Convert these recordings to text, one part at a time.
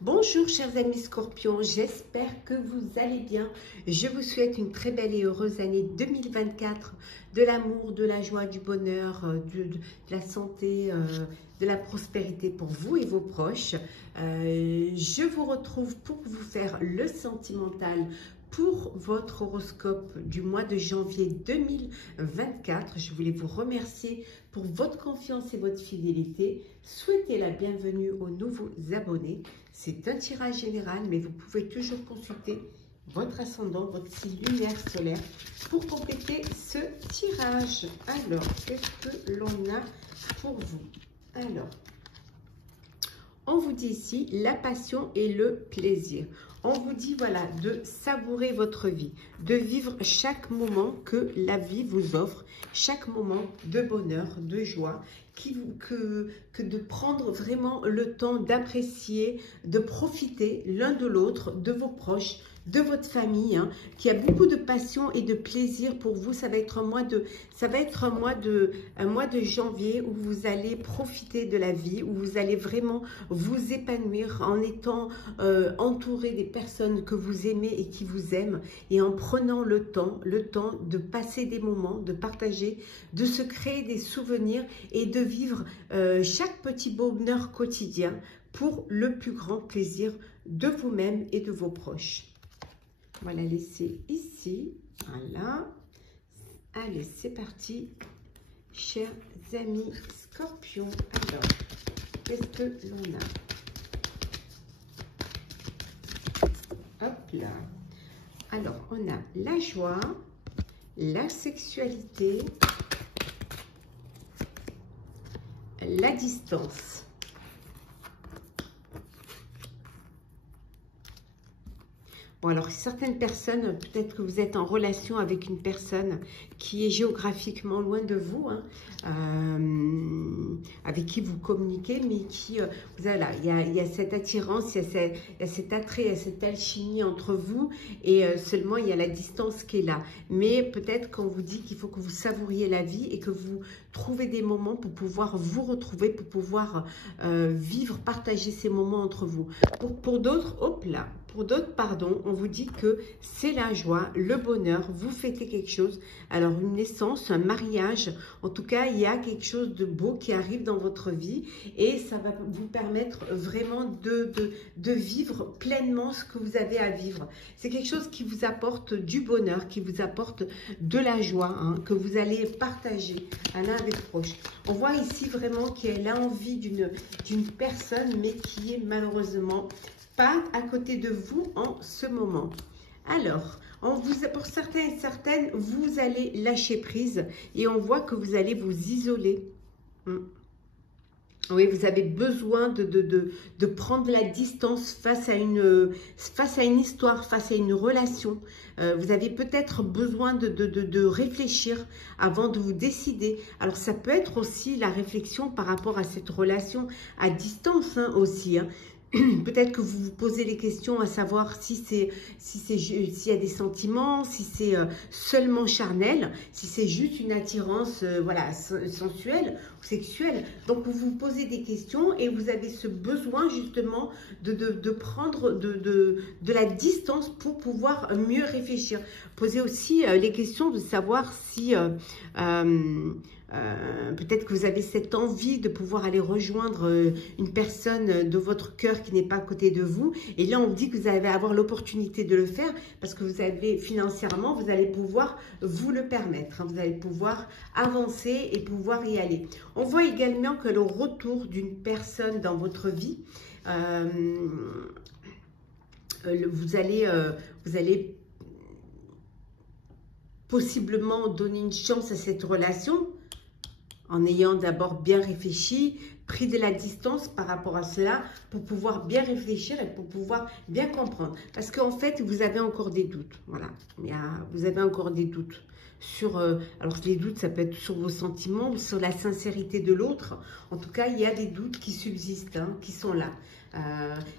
Bonjour chers amis Scorpions, j'espère que vous allez bien. Je vous souhaite une très belle et heureuse année 2024, de l'amour, de la joie, du bonheur, de la santé, de la prospérité pour vous et vos proches. Je vous retrouve pour vous faire le sentimental pour votre horoscope du mois de janvier 2024. Je voulais vous remercier pour votre confiance et votre fidélité. Souhaitez la bienvenue aux nouveaux abonnés. C'est un tirage général, mais vous pouvez toujours consulter votre ascendant, votre signe lunaire solaire pour compléter ce tirage. Alors, qu'est-ce que l'on a pour vous? Alors, on vous dit ici la passion et le plaisir. On vous dit, voilà, de savourer votre vie, de vivre chaque moment que la vie vous offre, chaque moment de bonheur, de joie, que de prendre vraiment le temps d'apprécier, de profiter l'un de l'autre, de vos proches, de votre famille, hein, qui a beaucoup de passion et de plaisir pour vous. Ça va être un mois de janvier où vous allez profiter de la vie, où vous allez vraiment vous épanouir en étant entouré des personnes que vous aimez et qui vous aiment, et en prenant le temps de passer des moments, de partager, de se créer des souvenirs et de vivre chaque petit bonheur quotidien pour le plus grand plaisir de vous-même et de vos proches. On va la laisser ici. Voilà. Allez, c'est parti, chers amis Scorpions. Alors, qu'est-ce que l'on a? Hop là. Alors, on a la joie, la sexualité, la distance. Bon, alors, certaines personnes, peut-être que vous êtes en relation avec une personne qui est géographiquement loin de vous, hein, avec qui vous communiquez, mais qui, voilà, il y a cette attirance, il y a cet attrait, il y a cette alchimie entre vous, et seulement il y a la distance qui est là. Mais peut-être qu'on vous dit qu'il faut que vous savouriez la vie et que vous trouvez des moments pour pouvoir vous retrouver, pour pouvoir vivre, partager ces moments entre vous. Pour d'autres, hop là, pour d'autres, pardon, on vous dit que c'est la joie, le bonheur, vous fêtez quelque chose. Alors, une naissance, un mariage, en tout cas, il y a quelque chose de beau qui arrive dans votre vie et ça va vous permettre vraiment de vivre pleinement ce que vous avez à vivre. C'est quelque chose qui vous apporte du bonheur, qui vous apporte de la joie, hein, que vous allez partager à l'un des proches. On voit ici vraiment qu'elle a envie d'une personne, mais qui est malheureusement pas à côté de vous en ce moment. Alors, pour certains et certaines, vous allez lâcher prise et on voit que vous allez vous isoler. Oui, vous avez besoin de prendre la distance face à une histoire, face à une relation. Vous avez peut-être besoin de réfléchir avant de vous décider. Alors, ça peut être aussi la réflexion par rapport à cette relation à distance, hein, aussi, hein. Peut-être que vous vous posez les questions à savoir s'il y a des sentiments, si c'est seulement charnel, si c'est juste une attirance voilà, sensuelle ou sexuelle. Donc, vous vous posez des questions et vous avez ce besoin justement de prendre de la distance pour pouvoir mieux réfléchir. Posez aussi les questions de savoir si... peut-être que vous avez cette envie de pouvoir aller rejoindre une personne de votre cœur qui n'est pas à côté de vous. Et là, on vous dit que vous allez avoir l'opportunité de le faire parce que vous avez financièrement, vous allez pouvoir vous le permettre. Hein, vous allez pouvoir avancer et pouvoir y aller. On voit également que le retour d'une personne dans votre vie, vous allez possiblement donner une chance à cette relation, en ayant d'abord bien réfléchi, pris de la distance par rapport à cela, pour pouvoir bien réfléchir et pour pouvoir bien comprendre. Parce qu'en fait, vous avez encore des doutes. Voilà, vous avez encore des doutes. Alors les doutes, ça peut être sur vos sentiments, sur la sincérité de l'autre. En tout cas, il y a des doutes qui subsistent, hein, qui sont là.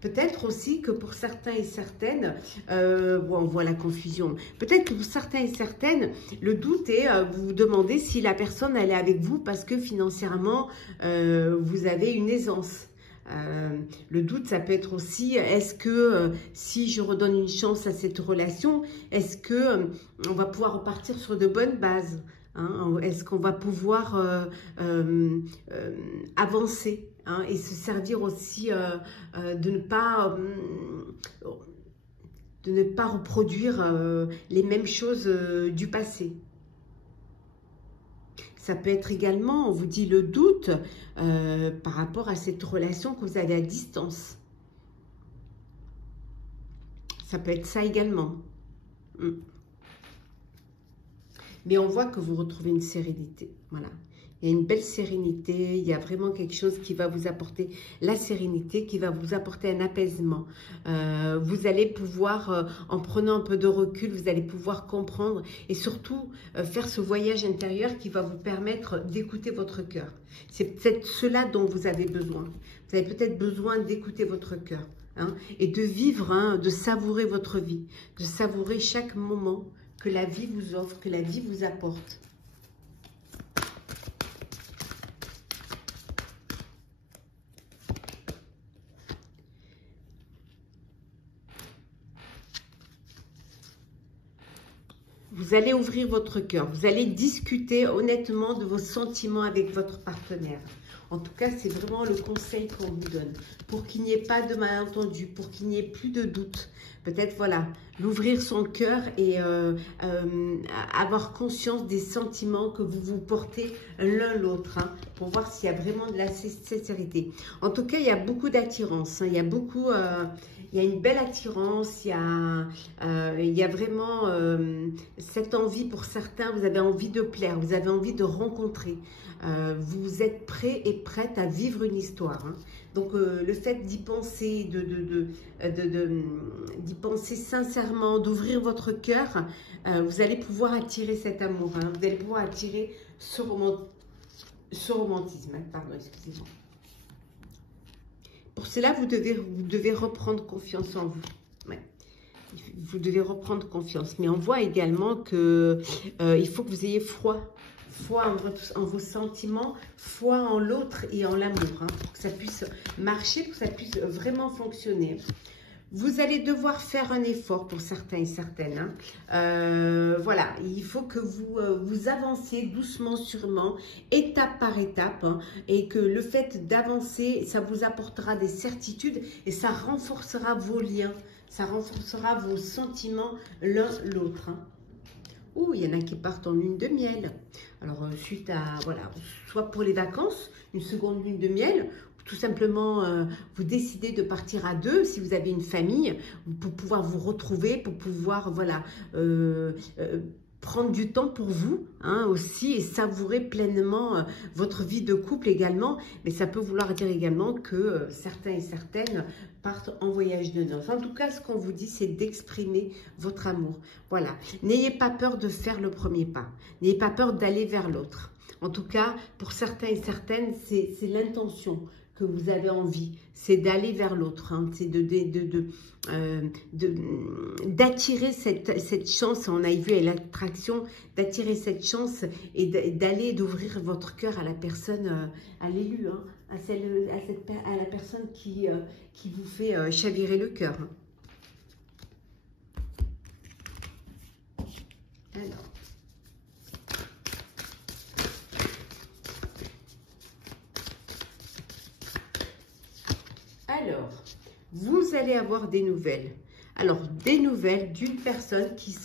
Peut-être aussi que pour certains et certaines, bon, on voit la confusion. Peut-être que pour certains et certaines, le doute est, vous vous demandez si la personne elle est avec vous parce que financièrement, vous avez une aisance. Le doute, ça peut être aussi, est-ce que si je redonne une chance à cette relation, est-ce que on va pouvoir repartir sur de bonnes bases, hein? Est-ce qu'on va pouvoir avancer, hein, et se servir aussi de ne pas reproduire les mêmes choses du passé. Ça peut être également, on vous dit, le doute par rapport à cette relation que vous avez à distance. Ça peut être ça également. Mais on voit que vous retrouvez une sérénité. Voilà. Il y a une belle sérénité, il y a vraiment quelque chose qui va vous apporter la sérénité, qui va vous apporter un apaisement. Vous allez pouvoir, en prenant un peu de recul, vous allez pouvoir comprendre et surtout faire ce voyage intérieur qui va vous permettre d'écouter votre cœur. C'est peut-être cela dont vous avez besoin. Vous avez peut-être besoin d'écouter votre cœur, hein, et de vivre, hein, de savourer votre vie, de savourer chaque moment que la vie vous offre, que la vie vous apporte. Vous allez ouvrir votre cœur, vous allez discuter honnêtement de vos sentiments avec votre partenaire. En tout cas, c'est vraiment le conseil qu'on vous donne. Pour qu'il n'y ait pas de malentendu, pour qu'il n'y ait plus de doute. Peut-être, voilà, l'ouvrir son cœur et avoir conscience des sentiments que vous vous portez l'un l'autre, hein, pour voir s'il y a vraiment de la sincérité. En tout cas, il y a beaucoup d'attirance, hein, il y a beaucoup... il y a une belle attirance, il y a vraiment cette envie pour certains, vous avez envie de plaire, vous avez envie de rencontrer. Vous êtes prêt et prête à vivre une histoire, hein. Donc le fait d'y penser, d'y penser sincèrement, d'ouvrir votre cœur, vous allez pouvoir attirer cet amour, hein. Vous allez pouvoir attirer ce romantisme, hein. Pardon, excusez-moi. Pour cela, vous devez reprendre confiance en vous. Ouais. Vous devez reprendre confiance. Mais on voit également que il faut que vous ayez foi en vos sentiments, foi en l'autre et en l'amour, hein, pour que ça puisse marcher, pour que ça puisse vraiment fonctionner. Vous allez devoir faire un effort pour certains et certaines, hein. Voilà, il faut que vous avanciez doucement, sûrement, étape par étape, hein, et que le fait d'avancer, ça vous apportera des certitudes et ça renforcera vos liens, ça renforcera vos sentiments l'un l'autre, hein. Ouh, il y en a qui partent en lune de miel. Alors, suite à, voilà, soit pour les vacances, une seconde lune de miel, tout simplement, vous décidez de partir à deux, si vous avez une famille, pour pouvoir vous retrouver, pour pouvoir, voilà, prendre du temps pour vous, hein, aussi, et savourer pleinement votre vie de couple également. Mais ça peut vouloir dire également que certains et certaines partent en voyage de noces. En tout cas, ce qu'on vous dit, c'est d'exprimer votre amour. Voilà. N'ayez pas peur de faire le premier pas. N'ayez pas peur d'aller vers l'autre. En tout cas, pour certains et certaines, c'est l'intention que vous avez envie, c'est d'aller vers l'autre, hein, c'est d'attirer cette chance. On a vu à l'attraction, d'attirer cette chance et d'aller, d'ouvrir votre cœur à la personne, à l'élu, hein, à la personne qui vous fait chavirer le cœur. Alors, vous allez avoir des nouvelles. Alors, des nouvelles d'une personne qui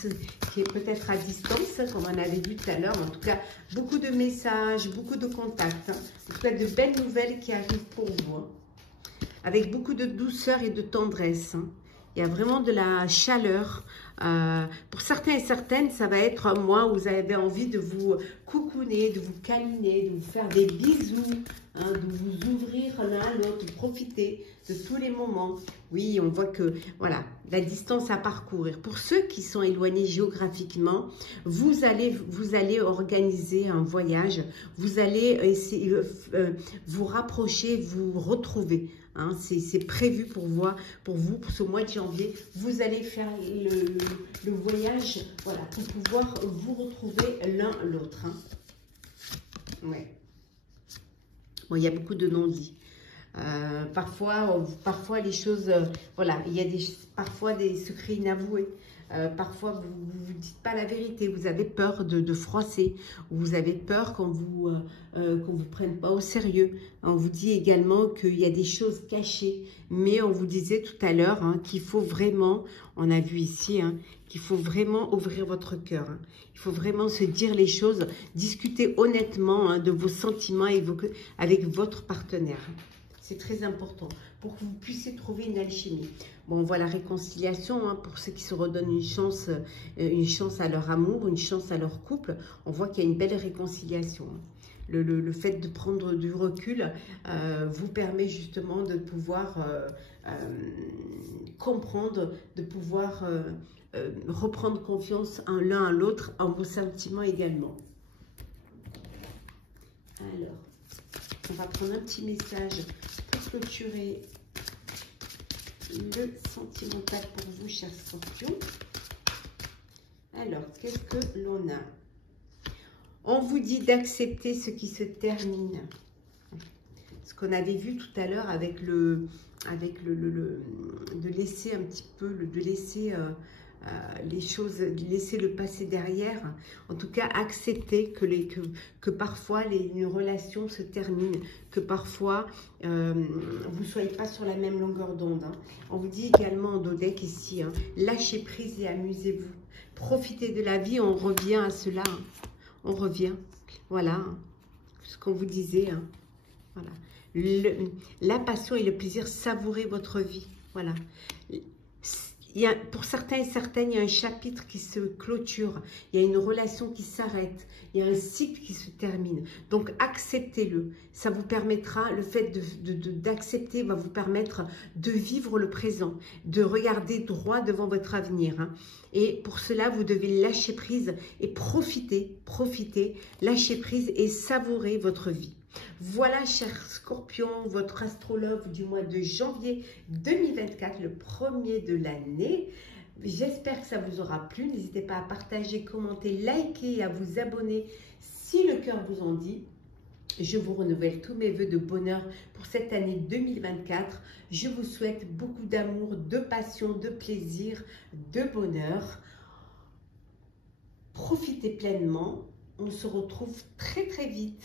est peut-être à distance, comme on avait vu tout à l'heure. En tout cas, beaucoup de messages, beaucoup de contacts, hein. En tout cas, de belles nouvelles qui arrivent pour vous, hein, avec beaucoup de douceur et de tendresse, hein. Il y a vraiment de la chaleur. Pour certains et certaines, ça va être un mois où vous avez envie de vous coucouner, de vous câliner, de vous faire des bisous, hein, de vous ouvrir l'un à l'autre, de profiter de tous les moments. Oui, on voit que, voilà, la distance à parcourir. Pour ceux qui sont éloignés géographiquement, vous allez organiser un voyage, vous allez essayer vous rapprocher, vous retrouver. Hein, c'est prévu pour vous, pour ce mois de janvier. Vous allez faire le voyage, voilà, pour pouvoir vous retrouver l'un l'autre, hein. Ouais. Bon, il y a beaucoup de non-dits. Parfois les choses, voilà, il y a parfois des secrets inavoués. Parfois, vous ne dites pas la vérité, vous avez peur de froisser, vous avez peur qu'on vous prenne pas au sérieux. On vous dit également qu'il y a des choses cachées, mais on vous disait tout à l'heure hein, qu'il faut vraiment, on a vu ici, hein, qu'il faut vraiment ouvrir votre cœur. Hein. Il faut vraiment se dire les choses, discuter honnêtement hein, de vos sentiments avec votre partenaire. C'est très important pour que vous puissiez trouver une alchimie. Bon, on voit la réconciliation hein, pour ceux qui se redonnent une chance à leur amour, une chance à leur couple. On voit qu'il y a une belle réconciliation. Hein. Le fait de prendre du recul vous permet justement de pouvoir comprendre, de pouvoir reprendre confiance en l'un à l'autre, en vos sentiments également. Alors, on va prendre un petit message pour clôturer le sentimental pour vous, chers scorpions. Alors, qu'est-ce que l'on a? On vous dit d'accepter ce qui se termine. Ce qu'on avait vu tout à l'heure avec de laisser un petit peu, de laisser les choses, laisser le passé derrière. En tout cas, accepter que parfois une relation se termine, que parfois vous ne soyez pas sur la même longueur d'onde. Hein. On vous dit également en dodec ici, hein, lâchez prise et amusez-vous. Profitez de la vie, on revient à cela. Hein. On revient, voilà, hein, ce qu'on vous disait. Hein. Voilà. La passion et le plaisir, savourez votre vie. Voilà. Pour certains et certaines, il y a un chapitre qui se clôture, il y a une relation qui s'arrête, il y a un cycle qui se termine. Donc, acceptez-le. Ça vous permettra, le fait d'accepter va vous permettre de vivre le présent, de regarder droit devant votre avenir. Hein. Et pour cela, vous devez lâcher prise et profiter, lâcher prise et savourer votre vie. Voilà, chers scorpions, votre astrologue du mois de janvier 2024, le premier de l'année. J'espère que ça vous aura plu. N'hésitez pas à partager, commenter, liker et à vous abonner si le cœur vous en dit. Je vous renouvelle tous mes vœux de bonheur pour cette année 2024. Je vous souhaite beaucoup d'amour, de passion, de plaisir, de bonheur. Profitez pleinement. On se retrouve très très vite.